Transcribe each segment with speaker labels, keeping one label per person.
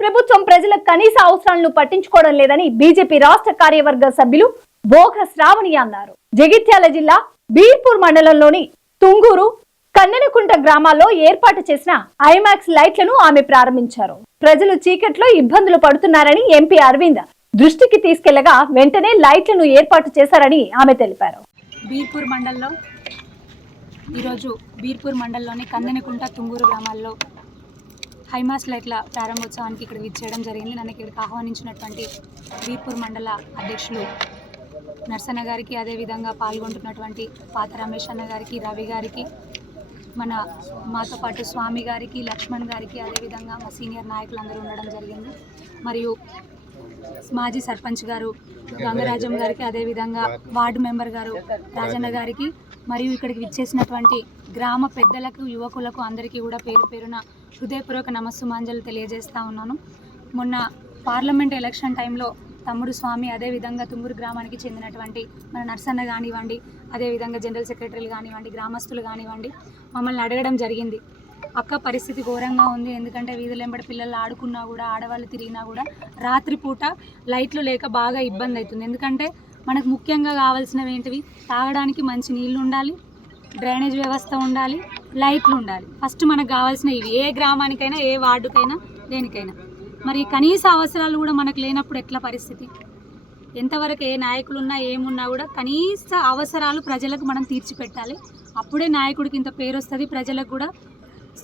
Speaker 1: ప్రభుత్వం ప్రజల కనీస అవసరాలను పట్టించుకోవడం లేదని బీజేపీ రాష్ట్ర కార్యవర్గ సభ్యులు బోఘ శ్రావణి అన్నారు. జగిత్యాల జిల్లా బీర్పూర్ మండలంలోని తుంగూరు కన్నెనకుంట గ్రామాల్లో ఏర్పాటు చేసిన ఐమాక్స్ లైట్లను ఆమె ప్రారంభించారు. ప్రజలు చీకట్లో ఇబ్బందులు పడుతున్నారని ఎంపీ అరవింద్ దృష్టికి తీసుకెళ్ళగా వెంటనే లైట్లను ఏర్పాటు చేశారని ఆమె తెలిపారు.
Speaker 2: బీర్పూర్ మండల్లో ఈరోజు బీర్పూర్ మండలంలోని కందనకుంట తుంగూరు గ్రామాల్లో హైమాస్ లైట్ల ప్రారంభోత్సవానికి ఇక్కడ విచ్చేయడం జరిగింది. నన్ను ఇక్కడికి ఆహ్వానించినటువంటి బీర్పూర్ మండల అధ్యక్షులు నర్సన్న గారికి అదేవిధంగా పాల్గొంటున్నటువంటి పాత రమేష్ అన్న గారికి రవి గారికి మన మాతో పాటు స్వామి గారికి లక్ష్మణ్ గారికి అదేవిధంగా మా సీనియర్ నాయకులందరూ ఉండడం జరిగింది. మరియు మాజీ సర్పంచ్ గారు గంగరాజం గారికి అదేవిధంగా వార్డు మెంబర్ గారు రాజన్న గారికి మరియు ఇక్కడికి విచ్చేసినటువంటి గ్రామ పెద్దలకు యువకులకు అందరికీ కూడా పేరు పేరున హృదయపూర్వక నమస్సుమాంజలు తెలియజేస్తా ఉన్నాను. మొన్న పార్లమెంట్ ఎలక్షన్ టైంలో తమ్ముడు స్వామి అదేవిధంగా తుమ్మూరు గ్రామానికి చెందినటువంటి మన నర్సన్న కానివ్వండి అదేవిధంగా జనరల్ సెక్రటరీలు కానివ్వండి గ్రామస్తులు కానివ్వండి మమ్మల్ని అడగడం జరిగింది. అక్క పరిస్థితి ఘోరంగా ఉంది. ఎందుకంటే వీధులెంబడి పిల్లలు ఆడుకున్నా కూడా ఆడవాళ్ళు తిరిగినా కూడా రాత్రిపూట లైట్లు లేక బాగా ఇబ్బంది అవుతుంది. ఎందుకంటే మనకు ముఖ్యంగా కావాల్సినవి ఏంటివి? తాగడానికి మంచి నీళ్ళు ఉండాలి డ్రైనేజ్ వ్యవస్థ ఉండాలి లైట్లు ఉండాలి. ఫస్ట్ మనకు కావాల్సిన ఇవి. ఏ గ్రామానికైనా ఏ వార్డుకైనా దేనికైనా. మరి కనీస అవసరాలు కూడా మనకు లేనప్పుడు ఎట్లా పరిస్థితి? ఎంతవరకు ఏ నాయకులు ఉన్నా ఏమున్నా కూడా కనీస అవసరాలు ప్రజలకు మనం తీర్చిపెట్టాలి. అప్పుడే నాయకుడికి ఇంత పేరు వస్తుంది ప్రజలకు కూడా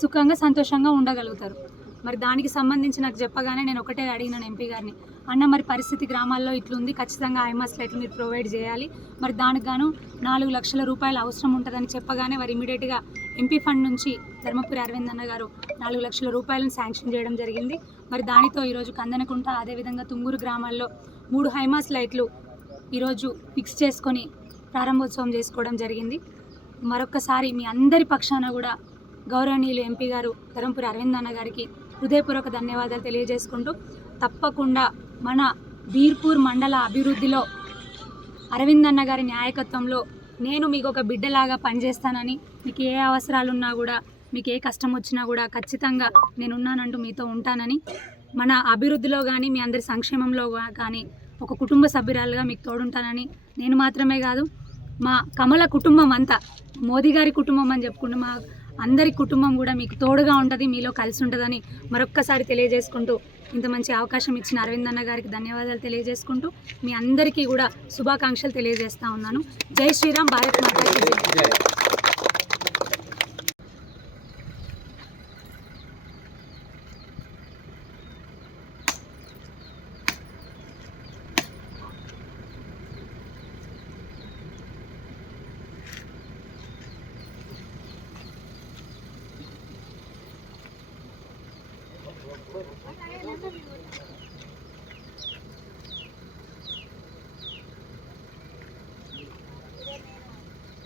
Speaker 2: సుఖంగా సంతోషంగా ఉండగలుగుతారు. మరి దానికి సంబంధించి నాకు చెప్పగానే నేను ఒకటే అడిగినాను ఎంపీ గారిని. అన్న మరి పరిస్థితి గ్రామాల్లో ఇట్లుంది ఖచ్చితంగా ఐమాస్ లైట్లు మీరు ప్రొవైడ్ చేయాలి. మరి దానికి గాను నాలుగు లక్షల రూపాయలు అవసరం ఉంటుందని చెప్పగానే వారు ఇమీడియట్గా ఎంపీ ఫండ్ నుంచి ధర్మపురి అరవింద్ అన్న గారు నాలుగు లక్షల రూపాయలను శాంక్షన్ చేయడం జరిగింది. మరి దానితో ఈరోజు కందనకుంట అదేవిధంగా తుంగూరు గ్రామాల్లో మూడు హైమాస్ లైట్లు ఈరోజు ఫిక్స్ చేసుకొని ప్రారంభోత్సవం చేసుకోవడం జరిగింది. మరొక్కసారి మీ అందరి పక్షాన కూడా గౌరవనీయులు ఎంపీ గారు ధర్మపురి అరవింద్ అన్న గారికి హృదయపూర్వక ధన్యవాదాలు తెలియజేసుకుంటూ తప్పకుండా మన బీర్పూర్ మండల అభివృద్ధిలో అరవింద్ అన్న గారి నాయకత్వంలో నేను మీకు ఒక బిడ్డలాగా పనిచేస్తానని మీకు ఏ అవసరాలున్నా కూడా మీకు ఏ కష్టం వచ్చినా కూడా ఖచ్చితంగా నేను ఉన్నానంటూ మీతో ఉంటానని మన అభివృద్ధిలో కానీ మీ అందరి సంక్షేమంలో కానీ ఒక కుటుంబ సభ్యురాలుగా మీకు తోడుంటానని నేను మాత్రమే కాదు మా కమల కుటుంబం అంతా మోదీ గారి కుటుంబం అని చెప్పుకుంటూ మా అందరి కుటుంబం కూడా మీకు తోడుగా ఉంటుంది మీలో కలిసి ఉంటుందని మరొక్కసారి తెలియజేసుకుంటూ ఇంత మంచి అవకాశం ఇచ్చిన అరవింద్ అన్న గారికి ధన్యవాదాలు తెలియజేసుకుంటూ మీ అందరికీ కూడా శుభాకాంక్షలు తెలియజేస్తా ఉన్నాను. జై శ్రీరామ్ భారత్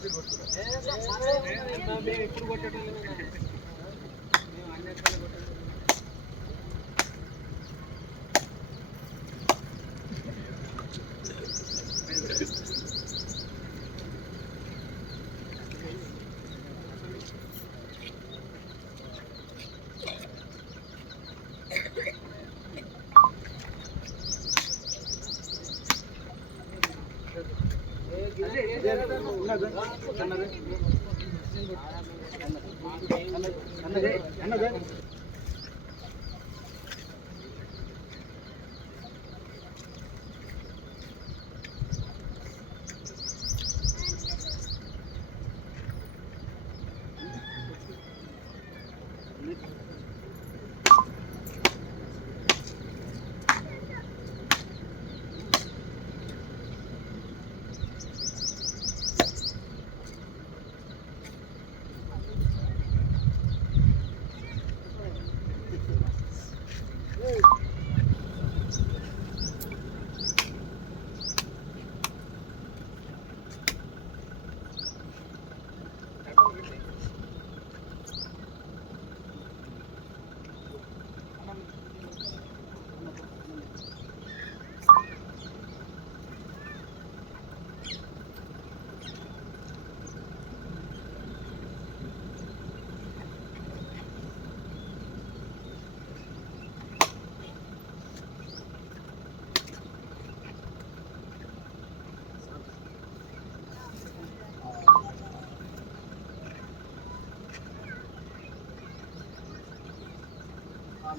Speaker 2: ఇప్పుడు కొట్టడం అన్నదే అన్నదే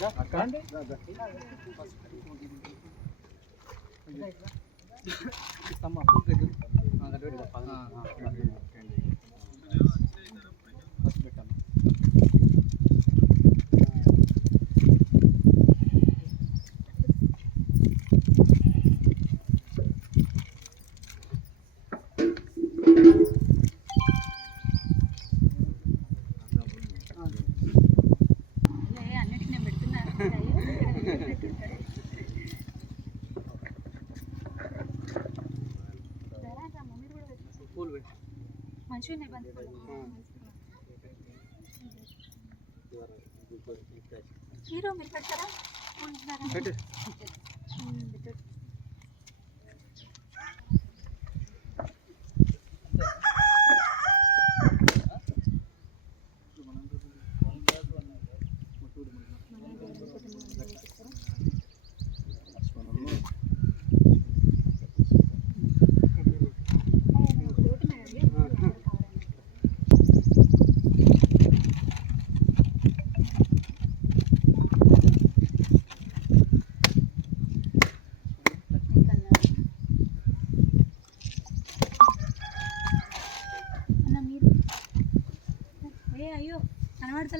Speaker 2: జై. మంచిగా ఉన్నాయి బంతి పూలు. హీరో మీరు పెడతారా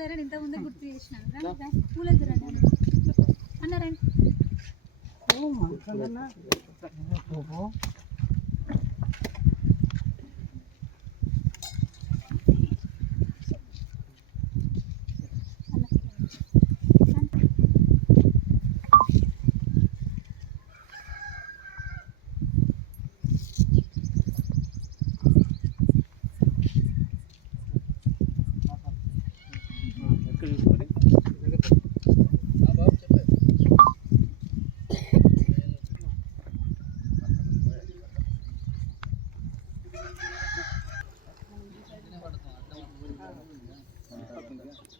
Speaker 2: కనబడతలేరని ఇంత ముందే గుర్తు చేసినాను రండి. పూలెద్దు రండి. అన్న రండి.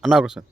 Speaker 3: అన్నా ఒకసారి